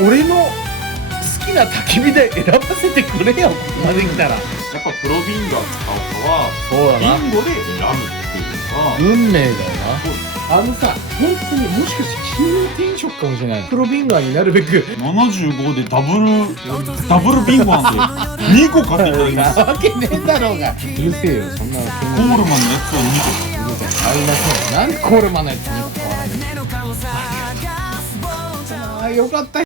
俺の好きな焚き火で選ばせてくれよ、ここまで来たら。やっぱプロビンガー使うかはそうだな、ビンゴで選ぶっていうのが運命だよな。あのさ、本当にもしかして君の転職かもしれない。プロビンガーになるべく75でダブルビンゴなんで2個買っていただきます。なわけねえだろうが。うるせえよ、そんなコールマンのやつを2個。ありません。なんでコールマンのやつに買わないの。ああ、よかった。